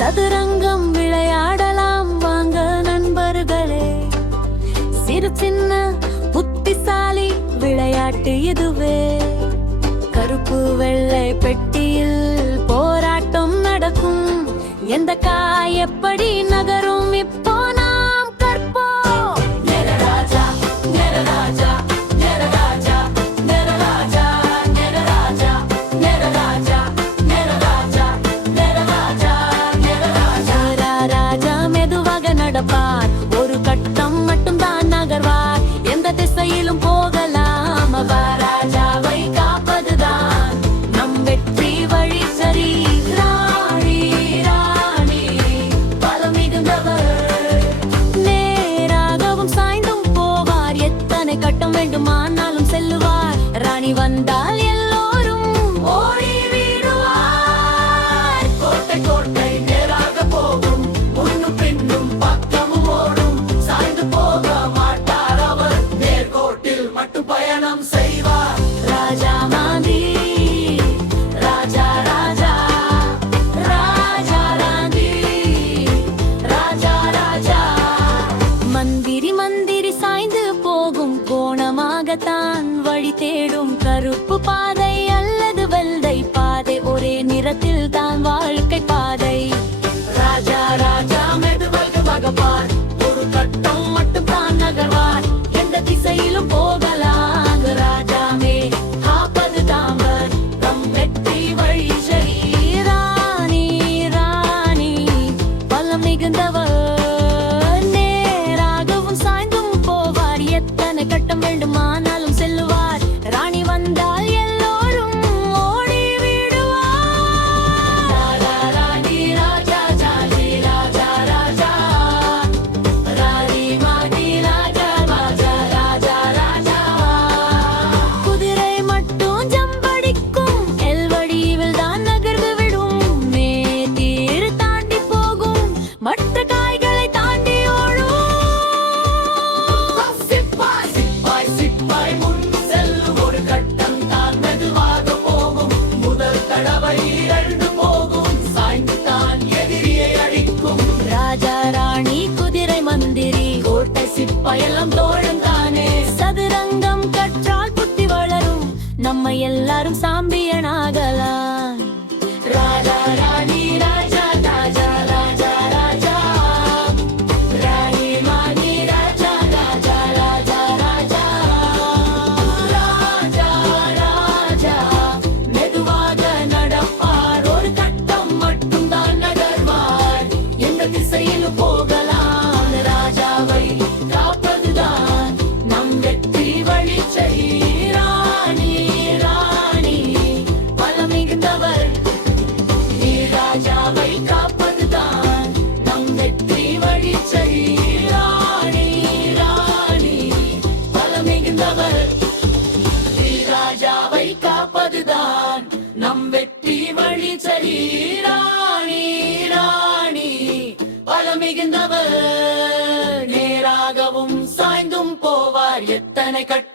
சதுரங்கம் விளையாடலாம் வாங்க நண்பர்களே. சிறு சின்ன புத்திசாலி விளையாட்டு இதுவே. கருப்பு வெள்ளை பெட்டியில் போராட்டம் நடக்கும். எந்த காய் எப்படி நகரும் இப்போ நாம் கற்போம். நெரராஜா நெரராஜா நெரராஜா நெரராஜா நெரராஜா நெரராஜா நெரராஜா நெரராஜா நெரராஜா. ராஜா மெதுவாக நடப்பார், ஒரு கட்டம் மட்டும் தான் நகர்வார். எந்த திசையிலும் போகலாம், அவர் ராஜாவை காப்பதுதான் நம் வெற்றி வழி. சரி கட்டம் வேண்டுமானாலும் செல்லுவார். ராணி வந்தால் எல்லோரும் ஓடி விடுவார். கோட்டை கோட்டை நேராக போகும், முன்னும் பின்னும் பக்கமும் ஓடும். சாய்ந்து போக மாட்டார் அவர், நேர்கோட்டில் மட்டும் பயணம் செய்வார். ராஜா மாந்தி ராஜா ராஜா ராஜா ராந்தி ராஜா ராஜா. மந்திரி மந்திரி சாய்ந்து போகும், கோணமாகத்தான் வழி தேடும். கருப்பு பாதை அல்லது வெள்ளை பாதை, ஒரே நிறத்தில் தான் வாழ்க்கை பாதை. ராஜா ராஜா மெதுவாக வகப்பார், ஒரு கட்டம் மட்டும் தான் நகர்வார். எந்த திசையிலும் போகலாம், ராஜாமே காப்பது தாமர் தம் வெற்றி வழி. சரி ராணி ராணி பலம் மிகுந்தவர், கட்டம் வேண்டுமானாலும் செல்லுவார். ராணி வந்தால் எல்லோரும் ஓடி விடுவார். ராணி ராஜா ஜாலி ராஜா ராஜா ராணி மாணி ராஜா ராஜா ராஜா ராஜா. குதிரை மட்டும் ஜம்படிக்கும், எல்வடிவில் தான் நகர்வு விடும். மேதீர் தாண்டி போகும், மற்ற காய்களை தாண்டி ஓடும். சிப்பாய் முன் செல்லும், ஒரு கட்டம் தான் மெதுவாக போகும். முதல் தடவை இரண்டு போகும், சாய்ந்து தான் எதிரியை அழிக்கும். ராஜா ராணி குதிரை மந்திரி கோட்டை சிப்பாயெல்லாம் தோழன் தானே. சதுரங்கம் கற்றால் புத்தி வளரும், நம்ம எல்லாரும் சாம்பியனாகலாம். ராஜா ராணி ராஜா ராஜா ராஜா ராஜா ராணி மாணி ராஜா ராஜா ராஜா ராஜா. ராஜா ராஜா மெதுவாக நடப்பார், ஒரு கட்டம் மட்டும் தான் நகர்வார். எந்த திசையில் போகலாம், ராஜாவை காப்பதுதான் நம் வெற்றி வழி. ராணி ராணி பலம் மிகுந்தவர், ராஜாவை காப்பதுதான் நம் வெற்றி வழி. ராணி ராணி பலம் மிகுந்தவர், ராஜாவை காப்பதுதான் நம் வெற்றி வழி. ராணி ராணி பலம் மிகுந்தவர், நேராகவும் சாய்ந்தும் போவார். எத்தனை கட்டம்